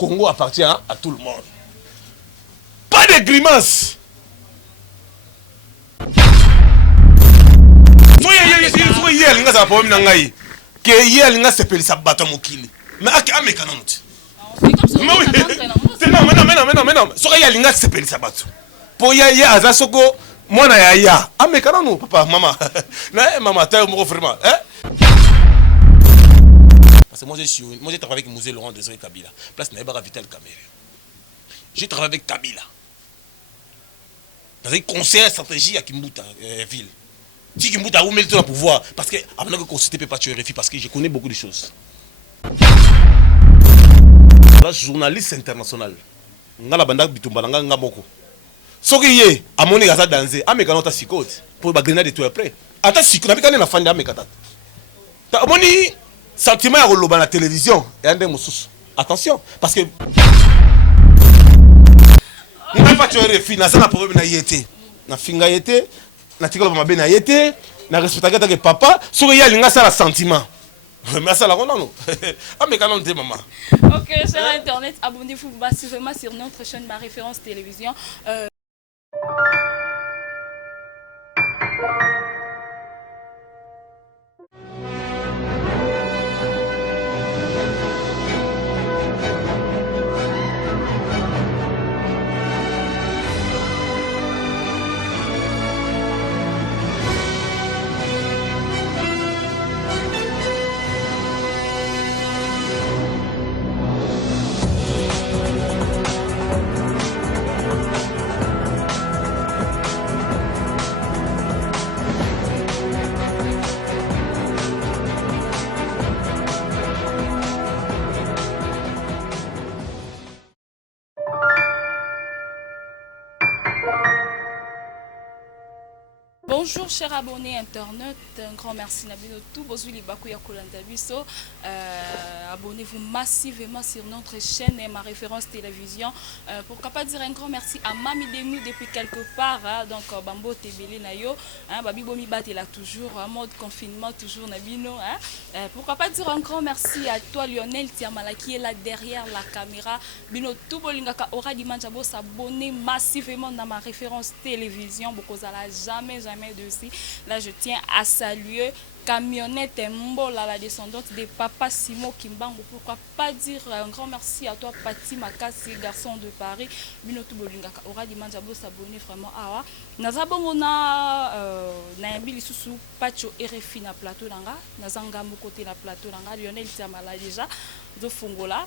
Congo appartient à tout le monde. Pas de grimaces. Mais non. Soka ya linga sepelisa bato. Po ya aza soko mwana ya. Amekana no papa maman. Na maman ta mo vraiment, Parce que moi j'ai travaillé avec Mosé Laurent Désiré Kabila. Place Naïba Vital Kamere. J'ai travaillé avec Kabila. Dans un conseil stratégie à Kimbuta ville. Si Kimbuta a mis le pouvoir parce que avant que consulter peut pas tuer RFI parce que je connais beaucoup de choses. La journaliste internationale. Ngala banda bitumba nga ngamoko. Soki ye amoni gaza danser, ameka nota sikote pour ba grenade tout après. Ata sikote na bikane na fanda ameka tata. Ta amoni sentiment ya koloba na télévision et ande mususu. Attention parce que nga pas tuer refi na sana problème na yete. Na finga yete, na tikolo mabe na yete, na respecta que papa, soki ye alinga ça la sentiment. Mais ça la non. Ah mais quand on dit maman. Ok, cher internet, abonnez-vous massivement sur notre chaîne Ma Référence Télévision. Bonjour chers abonnés internet, un grand merci Nabino tout bozuli bakuya kolanda biso. Abonnez-vous massivement sur notre chaîne et Ma Référence Télévision. Pourquoi pas dire un grand merci à Mami Denu depuis quelque part, donc Bambo Tebele Nayo, Babi Bomi Bat est là toujours, en mode confinement toujours Nabino. Pourquoi pas dire un grand merci à toi Lionel Tiamala qui est là derrière la caméra. Bino tout bolingaka aura dimanjabo s'abonner massivement dans Ma Référence Télévision. Bokozala jamais dessus. Là, je tiens à saluer Camionnette Mbola, la descendante de Papa Simo Kimbango. Pourquoi pas dire un grand merci à toi, Pati Makasi, garçon de Paris. Binotu Bolingaka aura dimanjabo s'abonner vraiment. Ah, Nazabongona, Nayambi Susu, Pacho RFI na plateau Nanga, Nazangambo côté la plateau Nanga, Lionel Tiamala déjà, de Fongola.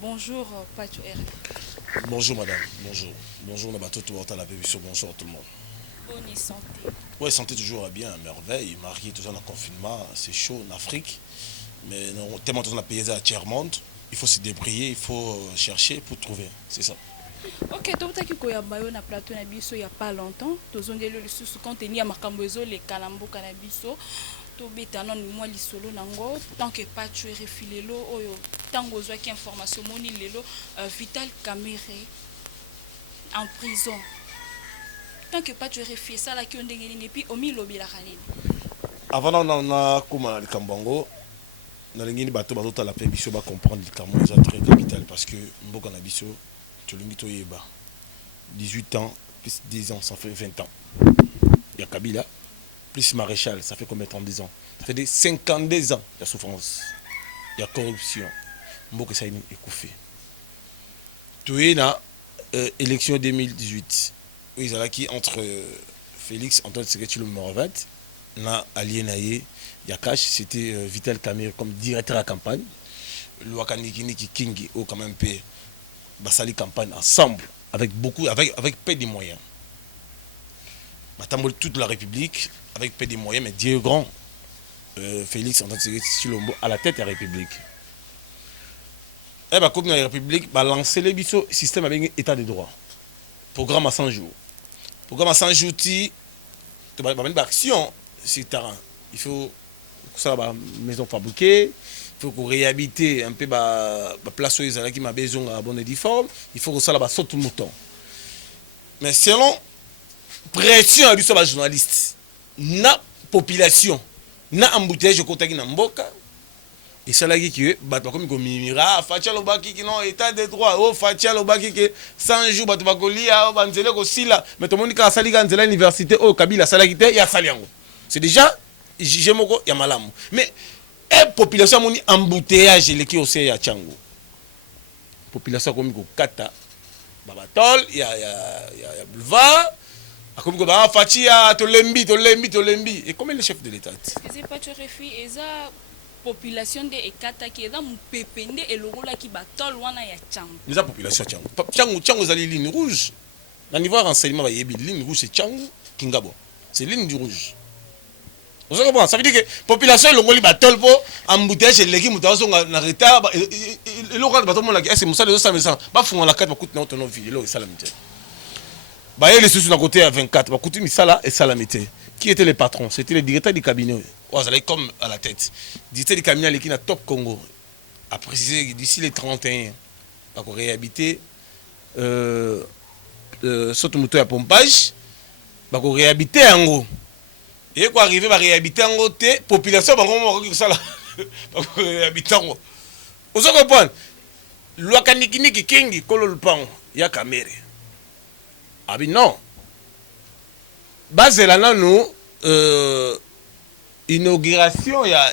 Bonjour, Pacho RFI. Bonjour, madame. Bonjour. Bonjour, Nabato, bonjour à tout le monde. Bonne santé. Oui, santé toujours à bien, à merveille. Marié toujours dans le confinement, c'est chaud en Afrique. Mais non, tellement on a payé à tiers-monde, il faut se débrouiller, il faut chercher pour trouver. C'est ça. Ok, donc tu as dit na plateau na biso il y a pas longtemps. Tu as dit le sous contenu à makambozo les kalambo canabiso. Tu beta non moi li solo nango tant que pas tu refilé lo oyo tango zo qui information moni lelo Vital Kamere en prison. Tant que pas tu refais ça là qui ont dégainé et puis omi lobby la canine. Avant on a comme le Kambango, on a l'ingénieur bateau bateau la paix biso va comprendre le Kambango c'est très capital parce que mboka na biso tu l'ingito yeba 18 ans plus 10 ans ça fait 20 ans. Il y a Kabila plus Maréchal ça fait combien de temps 10 ans. Ça fait des 52 ans il y a souffrance. Il y a corruption. Mboka ça est écouffé. Tu es na élection 2018. Oui, qui entre Félix Antoine Tshisekedi Moravat, na Alienaye, Yakash, c'était Vital Kamere comme directeur de la campagne. L'Ouakanikini qui Kingi, au quand même paye, Basali campagne ensemble, avec beaucoup, avec peu de moyens. Matambol toute la République, avec peu de moyens, mais Dieu grand, Félix Antoine Tshisekedi à la tête de la République. Et comme la République, lancer les bisous, système avec état de droit. Programme à 100 jours. Programme à 100 jours, tu as une action sur le terrain. Il faut que ça soit maison fabriquée, il faut qu'on réhabite un peu la place où ils ont besoin de bonne uniforme, il faut que ça soit tout le mouton. Mais selon pression à les journalistes, la population, na embouteillage au côté de Mboka, Et ça là qui bato comme mimira Fatia lobaki qui non état de droit oh Fatia lobaki que 100 jours bato bakolia banzele ko sila mais to monika sali kanzela université oh Kabila sala kité ya sali yango c'est déjà j'ai moko ya malamu mais et population moni embouteillage leki ose ya chango population comme ko kata babatol ya boulevard akomi ko ba Fatia to lembi et comme le chef de l'état c'est pas tu refi eza population de ekata qui est dans mon pépende et le rôle qui battle wana ya chango les population chango zali ligne rouge na niveau renseignement ba yebi ligne rouge c'est chango kingabo c'est ligne du rouge vous comprenez ça veut dire que population le ngoli battle po embouteillage leki mutazo na retard et le rôle bato mon la est c'est musa de ça mais ça ba funga la carte ba coûte na autono vie le salamité ba yele sous na côté à 24 ba coûte misala et salamité qui était le patron c'était le directeur du cabinet. Vous allez comme à la tête. Directeur du cabinet qui n'a top Congo a précisé d'ici les 31 va réhabiter saute moto à pompage va réhabiter en gros et quoi arriver va réhabiter en gros population va comme ça là va réhabiter en gros. Vous comprenez loi kanikini ki kingi kolo lupango ya kamere abi non base là nous inauguration ya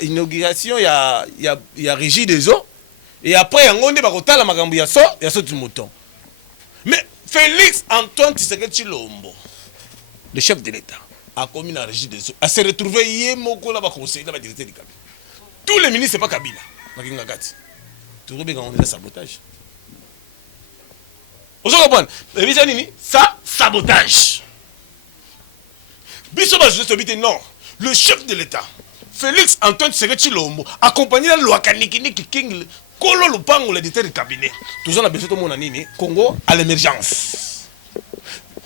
régie des eaux et après yango nde bakotala makambo ya so du mouton mais Félix Antoine Tshisekedi Tshilombo le chef de l'état a commis la régie des eaux a se retrouvé yé moko la ba conseiller la directeur du cabinet tous les ministres c'est pas Kabila makinga kati tout le monde est sabotage vous comprenez mais ça nini ça sabotage biso ba juste habiter non le chef de l'état Félix Antoine Tshisekedi Tshilombo accompagné la loi Kanikiniki King Kolo Lupango le directeur du cabinet toujours na besoin de mon nini Congo à l'émergence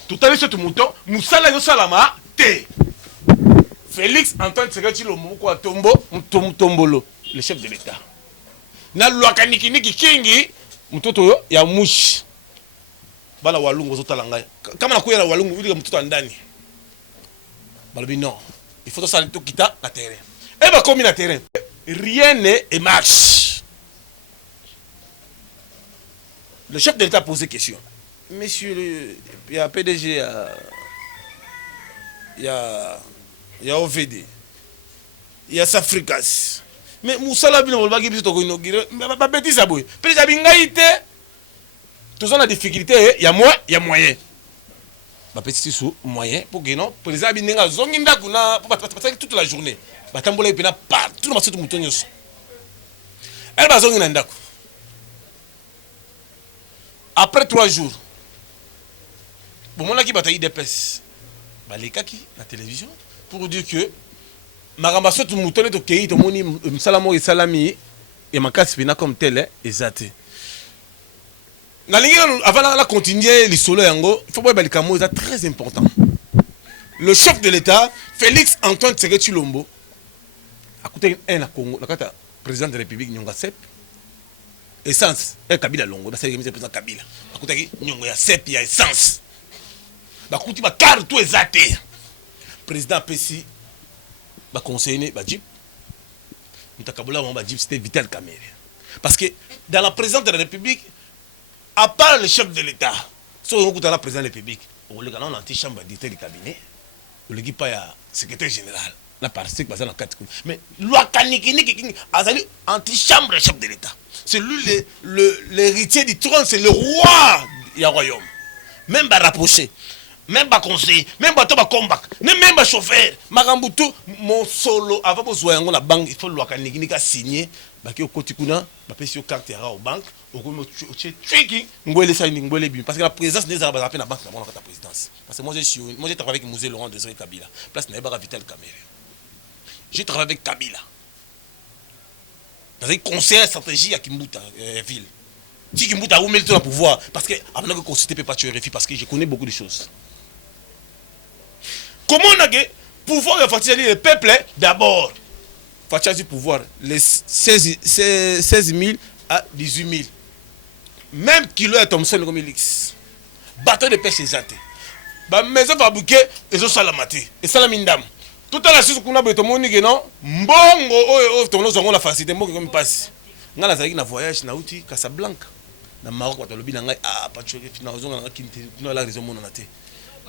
tout à l'heure ce mouton musala yo salama te Félix Antoine Tshisekedi Tshilombo ko tombolo le chef de l'état na loi Kanikiniki King mtoto yo ya mushi bala walungu zotala ngai kama nakuya na walungu ili mtoto ndani balobi non il faut ça tout quitter la terrain et bah comme na terrain rien n'est marche le chef de l'état a posé question monsieur il y a PDG il y a OVD il y a Safricas mais Moussala bino bolbaki biso to inaugurer ba bêtise aboy président bingaité tous on a difficulté il y a moyen ba petit sous moyen pour que non président binenga zongi ndaku na passer toute la journée ba tambola ipena partout na tout mouton nyos elle ba zongi na ndaku après 3 jours bon mon qui bataille d'EPS ba lekaki la télévision pour dire que maramba tout mouton to kei to moni salamo et salami et makasi pena comme tel exact. Avant de continuer les solos, il faut voir que c'est très important. Le chef de l'État, Félix Antoine Tshisekedi Tshilombo, a coûté un à Congo, le président de la République, Nyonga Sep, essence, et Kabila Longo, c'est le président Kabila. A coûté Nyonga Sep, il y a essence. A coûté ma carte tout exact. Président Pessi, le conseiller, le Jeep, c'était Vital Kamerhe. Parce que dans la présidence de la République, à part le chef de l'État, si on écoute la présidente de la République, on a une antichambre directeur du cabinet, on a pas secrétaire général, la partie qui est dans la catégorie. Mais loi Kanikiniki a une antichambre du chef de l'État. C'est lui l'héritier du trône, c'est le roi du royaume. Même pas rapproché, même pas conseiller, même pas combat, même pas chauffeur. Marambutu, mon solo, avant de jouer la banque, il faut loi Kanikiniki signer. Baki au kotikuna ba pesi carte ya au banque au comme tricky ngwele ça ngwele bien parce que la présidence des arabes a fait la banque dans la présidence parce que moi j'ai travaillé avec Mosé Laurent Désiré Kabila place na ba Vital Kamerhe j'ai travaillé avec Kabila dans un conseil stratégie à Kimbuta ville si Kimbuta a mis le pouvoir parce que avant que consulter peut pas tuer RFI parce que je connais beaucoup de choses comment on a que pouvoir de le peuple d'abord Fatia du pouvoir, les 16 000 à 18 000. Même kilo est Thomson comme Elix. Bateau de pêche exact. Bah maison fabriquée et zo salamati et salamindam. Tout à la suite, on a besoin de non. Mbongo, on la facilité, mbongo comme passe. Nga nazaki na voyage na uti Casablanca. Na Maroc, bato lobi na ngai pas tu na ozonga na kinte, na la raison mona na te.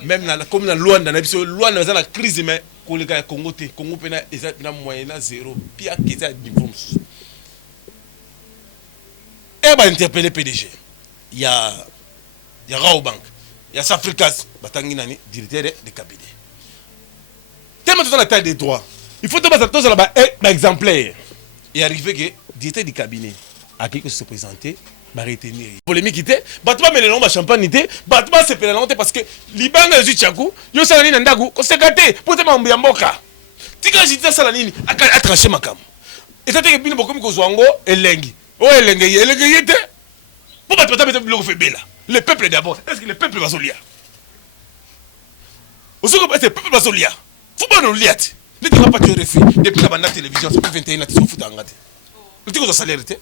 Même na comme na Luanda na biso Luanda na la crise mais koleka ya Congo te. Congo pena eza na moyen na zéro. Pia keza niveau. Et ba interpeller PDG. Il y a Raobank, il y a Safricas, batangi nani directeur de cabinet. Tellement dans la taille des droits. Il faut tomber tous là-bas exemplaire. Et arrivé que directeur du cabinet a quelque chose se présenter, va retenir. Polémique était, battement mais le nom de champagne était, battement c'est pénal parce que Libanga est Tchakou, yo salani nandagu, ko sekate, pour te mambo ya mboka. Tika jita salani a tranché makam. Et ça te que bino bokomi ko zwango elengi. Oh elengi yete. Pour battement mettre le fait bela. Le peuple d'abord. Est-ce que le peuple va solia? Au second, est-ce que le peuple va solia? Faut pas nous lier. Ne dis pas que tu refais. Depuis la télévision, c'est plus 21 ans, tu te fous d'en gâter. Ne dis pas que tu as salaire. Ne dis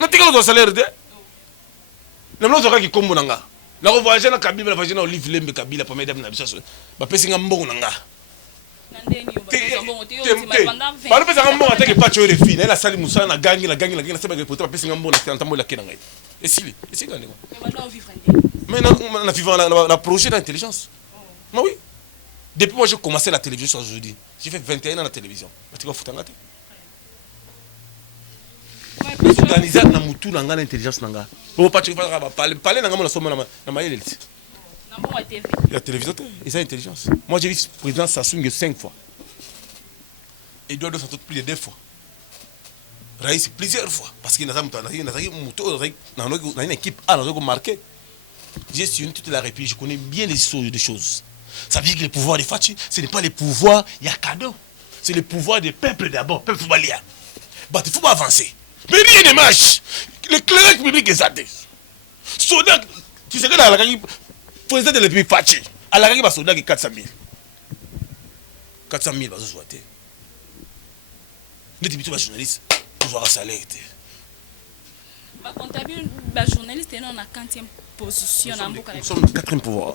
pas que tu as salaire. Ne dis pas que tu as salaire. Na revoyage na Kabila, na voyage na Olive Lembe Kabila pour m'aider na biso. Ba pesi nga mbongo nanga. Ba pesi nga mbongo atake pas tu refais. Na la sali musala na gangi na seba que porter ba pesi nga mbongo na ntambo la kenanga. Et si gagné quoi. Mais on a vivant la projet d'intelligence. Mais oui. Depuis moi j'ai commencé la télévision aujourd'hui. J'ai fait 21 ans à la télévision. Tu vas foutre en gâte. Organiser na mutu na ngana intelligence nanga. Pour pas tu vas parler nanga na somme na maïl. La télévision et ça intelligence. Moi j'ai vu président Sassou 5 fois. Et doit sortir plus de 2 fois. Raïs plusieurs fois parce qu'il n'a pas une équipe A dans marqué. J'ai suivi toute la République, je connais bien les choses. Ça veut dire que le pouvoir des Fachi, ce n'est pas le pouvoir, il y a cadeau. C'est le pouvoir des peuples d'abord, peuple footballier. Bah, il faut pas avancer. Mais rien ne marche. Le clérage public est zadé. Soldat, tu sais que la président de la République Fachi, à la République, soldat qui 400 000. 400 000, vas-y, souhaiter. Les députés journalistes. Pouvoir salaire. Comptable, journaliste est en 40e position. Nous sommes le 4e pouvoir.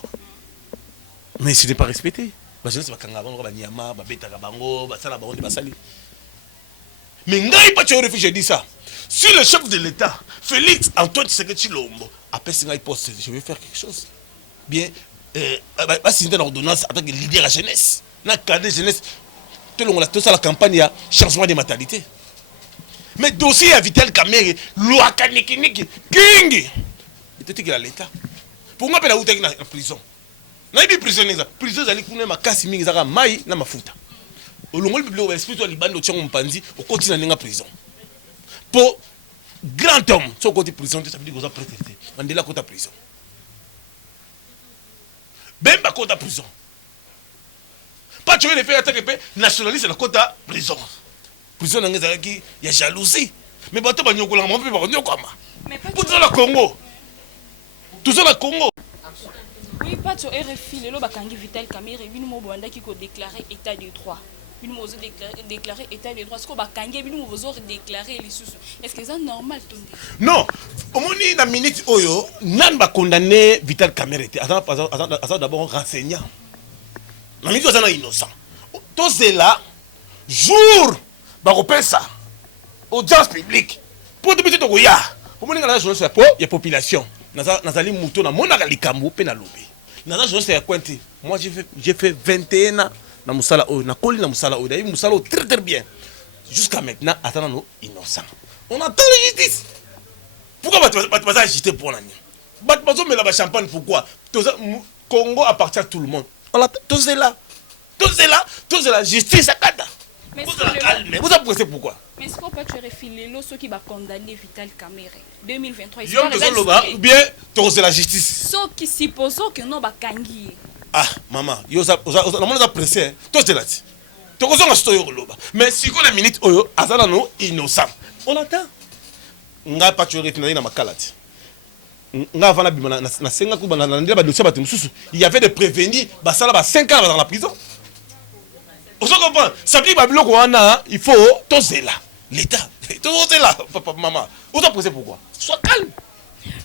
Mais ce n'est pas respecté. Les journalistes sont Kangabon, Banyama, Babeta Kabango, Basala Baron de Basali. Mais n'a pas de réfugié, je dis ça. Si le chef de l'État, Félix Antoine Tshisekedi Tshilombo, après Singaï Poste, je vais faire quelque chose. Bien, c'est une ordonnance en tant que leader à la jeunesse. Dans le cadre de la jeunesse, tout ça, la campagne, il y a changement de mentalité. Mais dossier à Vital Kamere, loi Kanekiniki, King. Il était à l'État. Pour moi, il y a une prison. Il y a une prison. Prison, il y a une casse, il y a maï, il y a mafuta. Au long du bibliothèque, l'esprit de Liban, il y a une prison. Il prison. Pour grand homme, sur le côté prison, ça veut dire que vous avez prêté. On est là côté prison. Même pas côté prison. Pas tu veux les faire attaquer nationaliste, la côté prison. Prison il y a jalousie. Mais bateau ba nyokola mo pe ba nyokama. Pour tout le Congo. Tout ça le Congo. Oui, pas tu RFI le bakangi Vital Kamere binu mo banda qui ko déclarer état de droit. Binu mo déclarer état de droit. Ce ko bakangi binu mo zo déclarer les sous. Est-ce que c'est normal ton dit? Non. Au moni na minute oyo nan ba condamner Vital Kamere. Attends d'abord renseignant. Na minute ça na innocent. Tout c'est là jour ça audience publique pour débuter to ya pour mon ngala journée pour la population nazali muto na mona likambo pe na lobi naza journée ya kwenti moi j'ai fait 21 ans na musala o na koli na musala o d'ailleurs musala très très bien jusqu'à maintenant attendant nous innocents on attend la justice pourquoi pas agiter pour l'année bato mais la champagne pourquoi Congo appartient à tout le monde on attend tout c'est là justice à kada. Mais vous avez pressé pourquoi? Mais est-ce qu'on peut te refiler ceux qui vont condamner Vital Kamere 2023? Ou bien c'est la justice. Ceux qui supposent que non va kangi. Ah maman, on a pressé. Tout c'est là. Mais si on a une minute oyo azala no innocent. On attend. Nga pas tu refiler na makalati. Nga avant la bimana na senga ku bana ndela ba dossier ba tumususu. Il y avait des prévenus, ba sala ba 5 ans dans la prison. Vous comprenez? Ça veut dire que il faut tout là. L'État. Tout là, papa, maman. Vous en posez pourquoi? Sois calme.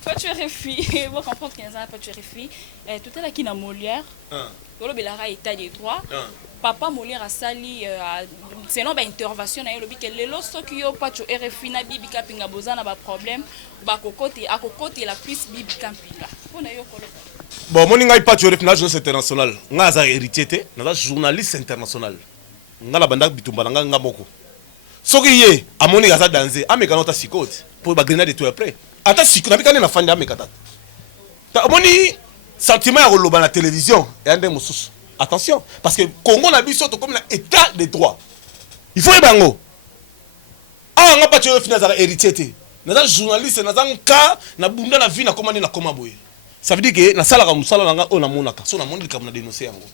Pas tu RFI, vous comprenez qu'il y a pas tu RFI. Tout à l'heure qui n'a Molière. Le Belara état des droits. Papa Molière a sali selon ba intervention na lobi que les loso qui yo pas tu RFI na bibi kapinga bozana ba problème ba kokote akokote la plus bibi kapinga. On a yo kolo. Bon, moi n'ai pas tu RFI na journaliste international. Nga za héritier té, na journaliste international. Nga la banda bitumba nga moko. Soki ye amoni gaza danser, amekana ta sikote pour ba grenade tout après. Ata sikote na bikane na fanda amekata. Ta moni sentiment ya koloba na télévision et ande mususu. Attention, parce que Congo n'a pas comme l'état des droits. Il faut y bango. Ah, on n'a pas de héritier. Nous sommes journalistes, nous sommes cas, nous avons la vie, nous avons ça veut dire que nous sommes on a monaka, so na monde qui a dénoncé yango.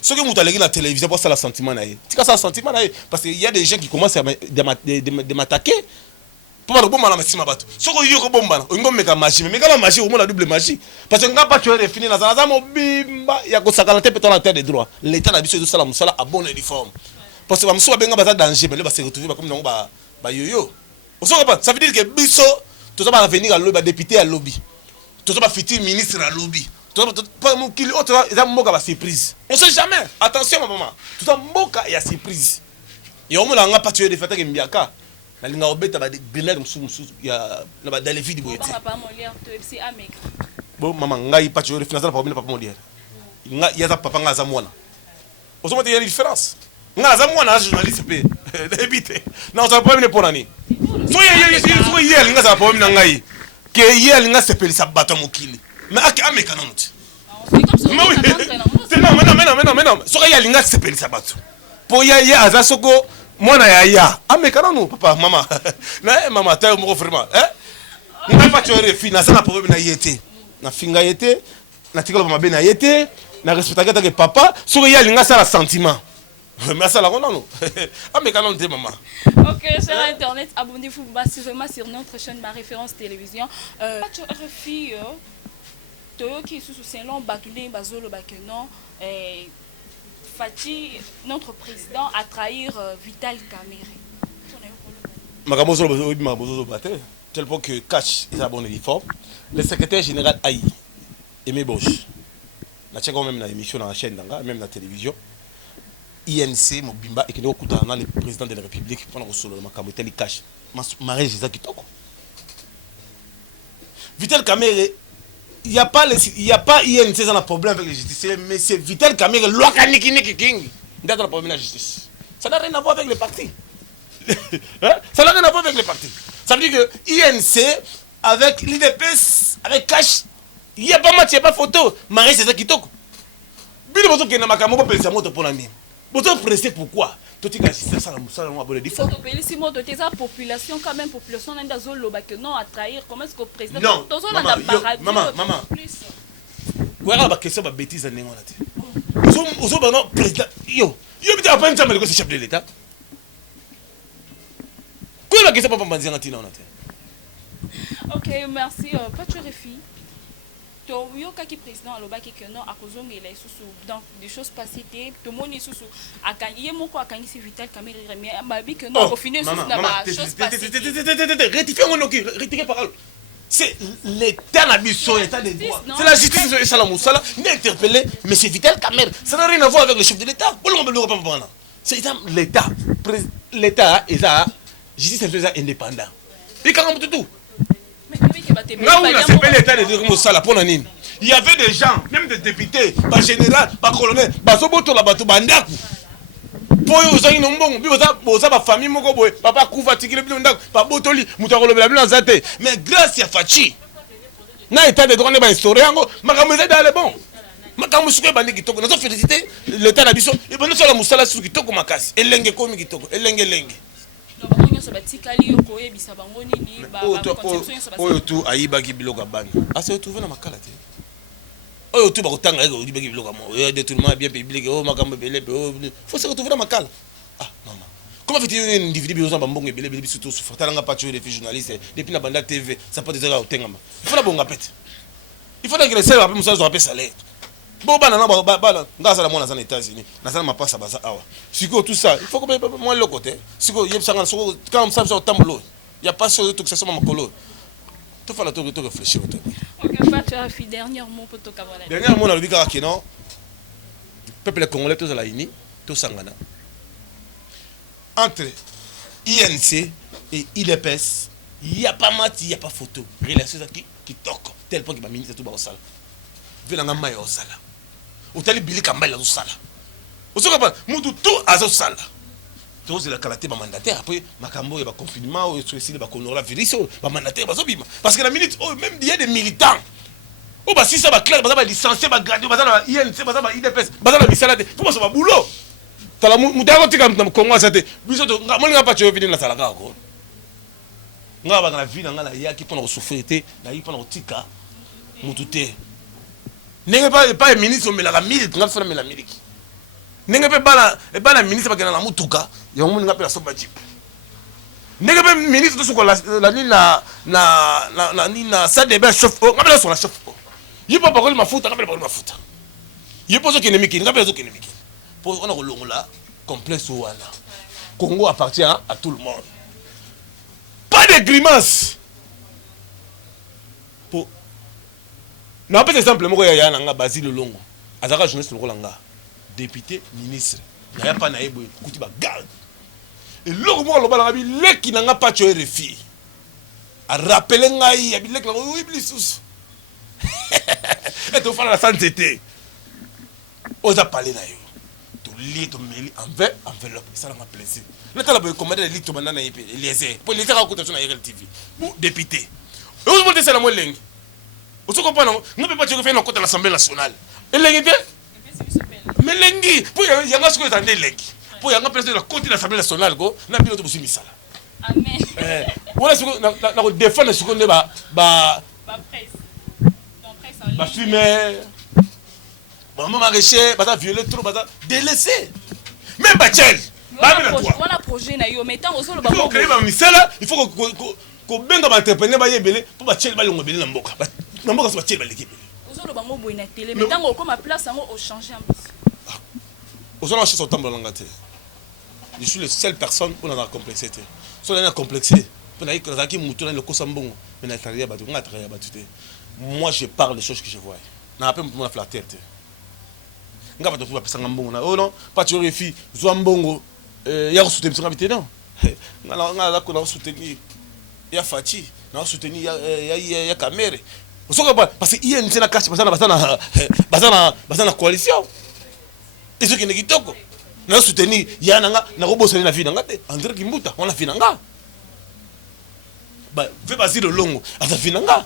Ce que vous allez la télévision pour ça la sentiment naé. Tu cas ça sentiment naé parce qu'il y a des gens qui commencent à m'attaquer. Pour pas bomba na masima bato. Soko yoko bomba na. Ngo meka magie, mais kama magie au moins la double magie. Parce que nga pas tu es fini na za mobimba ya ko sakala te peton la terre des droits. L'état na biso de sala musala a bonne uniforme. Parce que ba muso benga baza danger mais le ba se retrouver comme nango ba yoyo. Osoko pas, ça veut dire que biso tout ça va venir à lobby ba député à lobby. Tout ça va futur ministre à lobby. Tout ça pas mon kili autre ça moka ba surprise. On sait jamais. Attention ma maman. Tout ça moka ya surprise. Et au moins nga pas tu es de fête que mbiaka. Na linga obeta ba grenade musu ya na ba dans les vidéos boyeti. Papa Molière to FC Ameka. Bon maman ngai pas tu refinance na papa Molière. Nga ya za papa nga za mwana. Ozo il y a une différence. Nga za mwana journaliste pe. Débité. Non ça pas venir pour nani. So ye linga za papa ngai. Que ye linga sepeli sa bato mokili. Mais Ameka non. Non non. So ye linga sepeli sa bato. Po ya aza soko mwana ya amekana no papa mama na mama tayo moko vraiment nga pas tu refi na sana problème na yete na finga yete na tikolo mabe na yete na respecta que papa so ya linga ça la sentiment mais ça la non amekana no te mama. OK, sur internet abonnez-vous massivement sur notre chaîne Ma Référence Télévision. Pas tu refi toyo qui sous selon batulé bazolo bakeno Fati, notre président, a trahir Vital Kamerhe. Tel point que Cash est à bon uniforme. Le secrétaire général Aïe, Aimé Bosch, même dans l'émission dans la chaîne, même dans la télévision, INC, Mobimba, et qui nous dans le président de la République, pendant que le Makamoteli Cash, Marie Jésus Kitoko. Vital Kamerhe. Il n'y a pas INC dans le problème avec les justiciers, mais c'est Vital Kamerhe, loi Kaniki King, dans le problème de la justice. Ça n'a rien à voir avec les partis. Ça n'a rien à voir avec les partis. Ça veut dire que INC, avec l'IDPS, avec Cash, il n'y a pas match, il n'y a pas photo. Marie, c'est ça qui toque. Bien de qui n'a pas de moto pour l'année. Vous pressé pourquoi? Tout est assisté ça, ça va abonner des fois. Si moi, tu la population, quand même, population, n'a pas de non à trahir. Comment est-ce que le président. Non, maman. Quoi la question de bêtise en néant. Ozo bana président. Yo, tu as pas un chambre de chef de l'État. Quoi la question pas bandir en tina on a. OK, merci. Pas tu réfléchis. Yo kaki président alobaki que non akozongela isusu donc des choses passées tout le monde isusu akanyi moko akanyi si Vital Kamerhe mais mabi que non finir isusu na ba choses passées rectifier mon ok rectifier parole c'est l'état na biso état des droits c'est la justice et ça musala n'interpeller monsieur Vital Kamerhe ça n'a rien à voir avec le chef de l'état c'est l'état et ça justice est indépendant et quand tout il y avait des gens, même des députés, des généraux, des colonels, des soboto la bato bandaku. Pour eux, ils ont bon, ils ont famille, papa Kouva Tikile, papa Botoli, Moutarolo, mais grâce à Fachi, na état de droit n'est pas instauré, Makamouze dans le bon. Makamouze bandi qui toque, nous avons félicité l'état d'habitation, et nous sommes la moussala sur qui toque Makasi, et l'engue comme qui toque, et l'engue. Oyo tu ayibaki biloka bana asa retrouver na makala te oyo tu bakotanga eko dibaki biloka mo détournement bien public oh makambo belé faut se retrouver na makala ah maman comment fait-il une individu besoin bambongo belé surtout sur talanga pas tuer les journalistes depuis na banda TV ça peut déjà otengama il faut la bonga pète il faut que les salaires après musa zo appeler salaire bon bana na bana ngasa la mona za na États-Unis na ça ma passe baza awa siko tout ça il faut que moi le côté siko yebsanga siko quand ça ça tambolo il y a pas sur tout que ça soit makolo Tu fais la tour, tu réfléchis. Ok, pas tu as fait dernier mot pour ton camarade. Dernier mot dans le Bika non. Peuple congolais, tous à la INI, tous sangana. Entre INC et IDPS, il n'y a pas mati, il n'y a pas photo. Relation qui toque, tel point que ma ministre tout bas au sale. Venanga maille au sale. Ou tali bili kambali au sale. Vous savez pas, moutou tout à au sale. Tous les kalaté ba mandataire après makambo et ba confinement ou ceci ba konora virus ba mandataire ba zobima parce que la minute oh même il y a des militants. Oh bah si ça va clair, bah ça va licencier, bah graduer, bah ça va INC, bah ça va IDPS, bah ça va bisalade. Pour moi ça va boulot. T'as la moutarde qui comme Congo ça te. Biso to moi nga pas tu venir na salaka ko. Nga ba na vie na nga la yaki pour souffrir na yi pour tika mututé. N'est pas ministre mais la milite nga fera mais la miliki. N'est pas bala ministre ba na mutuka, ya mu nga pe la soba jeep. N'est pas ministre de soko la ni na ça débat chauffe, nga pe sur la chauffe. Il n'y a pas de mafuta, il n'y a pas de mafuta. Il n'y a pas de mafuta, il n'y a pas de mafuta. Pour on a le là, complexe ou là. Congo appartient à tout le monde. Pas de grimace. Pour n'a pas exemple moi il y a un Basile Longo. Azaka journaliste le Rolanga. Député, ministre. Il n'y a pas naïbo, kuti ba garde. Et l'autre moi le balabi le qui n'a pas tué refi. A rappeler ngai ya bilek la oui blisus. Et tu fais la santé. Osa parler na yo. Tu lis ton mail enveloppe. Ça m'a plaisir. Là tu as commandé les litres banana et les pour les faire écouter sur la RLTV. Pour député. Et vous montez ça la moi langue. Vous comprenez non peut pas tu faire une côté de l'Assemblée nationale. Et langue mais langue pour y a ce que tu entends langue. Pour y a un président de la côté de l'Assemblée nationale go na bilo to busimi sala. Amen. Voilà ce que na défendre ce qu'on ba presse. Bah fumer, maman maraîcher, bah violer trop, bah délaissé. Même Bachel. On a projet na yo mettant au sol le il faut créer ma misala, il faut qu'on benga ma entrepreneur ba yebele pour Bachel ba longo belé na mboka. Na mboka so Bachel ba l'équipe. Au sol le bango boy na télé, mettant au comme ma place on au changer un peu. Au sol on cherche son temps dans ngate. Je suis la seule personne pour la complexité. So la complexité. Pour na que zaki mutu na le kosambongo, mais na travailler ba tu ngata travailler ba tu. Moi je parle des choses que je vois. Na appelle mon la tête. Nga ba to fu ba pesa ngambongo na. Oh non, pas tu refi, zo mbongo ya soutenir son habité non. Nga la ko na soutenir ya Fati, na soutenir ya Kamere. Vous savez pas parce que hier nous na cache basana coalition. Et ce qui ne kitoko. Na soutenir ya nanga na ko bosana na vie nanga te. André Kimbuta, on la vie nanga. Bah, fais passer le long, à ta vie nanga.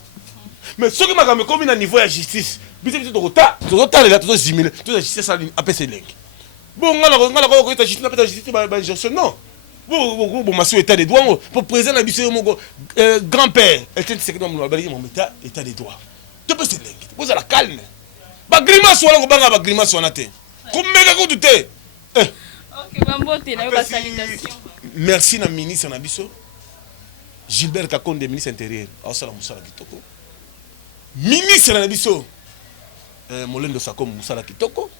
Mais ce qui m'a comme un niveau de justice, bisous de retard, tu retard là, tu dois simuler, tu dois justice à APC Link. Bon, on a la justice, la justice, non. Bon, ma soeur état des droits, pour présenter la bisou mon grand-père, elle tient ce que nous avons dit, mon état des droits. Tu peux se Link, vous à la calme. Bah, grimace, on a un grimace, on a été. Comme méga coup de thé. Ok, Bambote, la salutation. Merci, la ministre Nabiso. Gilbert Kakonde, ministre intérieur. Asala Moussala Kitoko. Ministre Nabiso. Molendo Sakom Moussala Kitoko.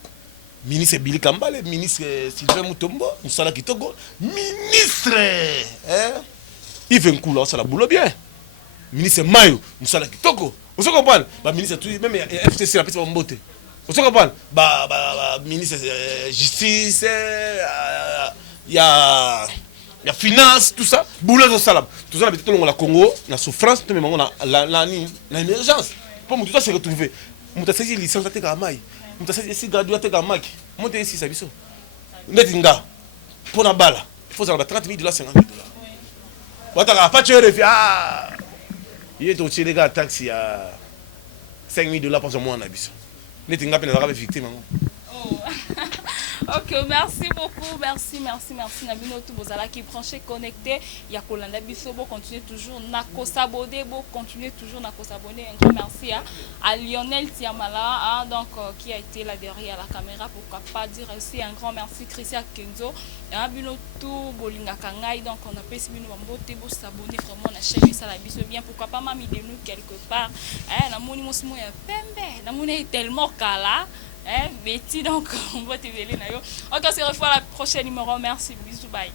Ministre Billy Kambale. Ministre Sylvain Mutombo. Moussala Kitoko. Ministre Yves Nkoula. Asala Boulot bien. Ministre Mayo. Moussala Kitoko. Vous comprenez? Ministre tout, même FTC, la petite Bambote. Vous comprenez? Ministre Justice. Il y a finance, tout ça, boulot de salam. Tout ça, la Congo, la souffrance, tout le monde l'émergence. Pour tout ça se retrouver. Moi, j'ai une licence à Tegamai. Moi, j'ai une graduée à Tegamai. Moi, j'ai ici, ça biso. Netinga, pour la balle, il faut avoir 30 000 $, 50 000 $. Voilà, pas de refus. Ah, il est au-dessus des gars, taxi à 5 000 $ pour ce mois, Nabiso. Netinga, il est victime. Ok, merci beaucoup, merci. Nabino tout bozala qui branché connecté. Yakolanda Bisobo continue toujours na s'abonner, continuer toujours na s'abonner. Un grand merci à Lionel Tiamala, donc qui a été là derrière la caméra. Pourquoi pas dire aussi un grand merci Christian Kenzo. Nabino tout bolinga kangai, donc on a pu s'abonner vraiment na chaîne ça la biso bien. Pourquoi pas mami de nous quelque part. Na moni mosmo ya pembe, na moni tellement kala. Betty, donc on va te véler. Ok, on se revoit à la prochaine numéro. Merci, bisous, bye.